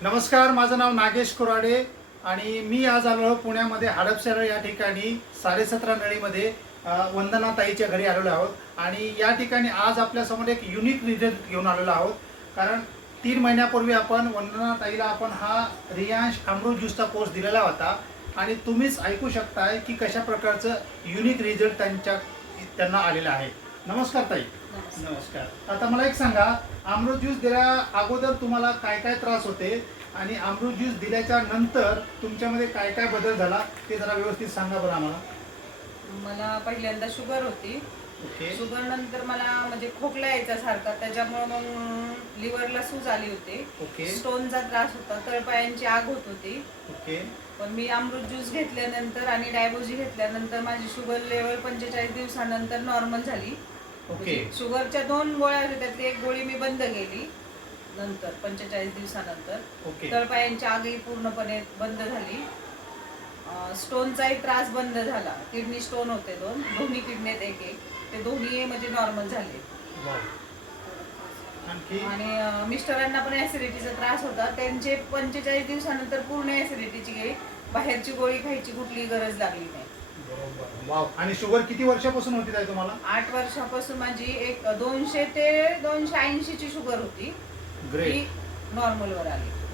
नमस्कार, माझं नाव नागेश कुराडे आणि मी आज आलो पुण्यामध्ये हडपसर या ठिकाणी 17.5 नळीमध्ये वंदना ताईच्या घरी आलेलो आहोत आणि या ठिकाणी आज आपल्यासमोर एक युनिक रिझल्ट घेऊन आलेलो आहोत. कारण 3 महिन्यापूर्वी आपण वंदना ताईला आपण हा रियांश अमृत ज्यूसचा कोर्स दिलेला होता आणि तुम्हीच ऐकू शकताय की कशा प्रकारचं युनिक रिझल्ट त्यांना आलेला आहे. नमस्कार ताई. नमस्कार. आता मला एक सांगा, अमृत ज्यूस दिल्या अगोदर तुम्हाला काय काय त्रास होते आणि अमृत ज्यूस दिल्याच्या नंतर तुमच्यामध्ये काय काय बदल झाला ते जरा व्यवस्थित सांगा बरं आम्हाला. मला पहिल्यांदा शुगर होती. ओके शुगर नंतर मला म्हणजे खोकला यायचा सारखा, त्याच्यामुळे मग लिव्हरला सूज आली होती. ओके स्टोनचा त्रास होता, तळपायांची आग होत होती. ओके पण मी अमृत ज्यूस घेतल्यानंतर आणि डायबोजी घेतल्यानंतर माझी शुगर लेवल 45 दिवसानंतर नॉर्मल झाली. ओके शुगरच्या 2 गोळ्या होत्या, त्यातली एक गोळी मी बंद केली नंतर 45 दिवसानंतर. ओके तळपायांची आगही पूर्णपणे बंद झाली. स्टोनचाही त्रास बंद झाला. किडनी स्टोन होते दोन्ही किडनीत एक एक, ते दोन्ही म्हणजे नॉर्मल झाले. वाव. आणखी आणि मिस्टरांना पण ऍसिडिटीचा त्रास होता, त्यांचे 45 दिवसानंतर पूर्ण ऍसिडिटीची गेली. बाहेरची गोळी खायची कुठलीही गरज लागली नाही. बरोबर. वाव. आणि शुगर किती वर्षापासून होती ताई तुम्हाला? 8 वर्षापासून माझी एक 200 ते 280 ची शुगर होती, ग्रेट. ती नॉर्मलवर आली.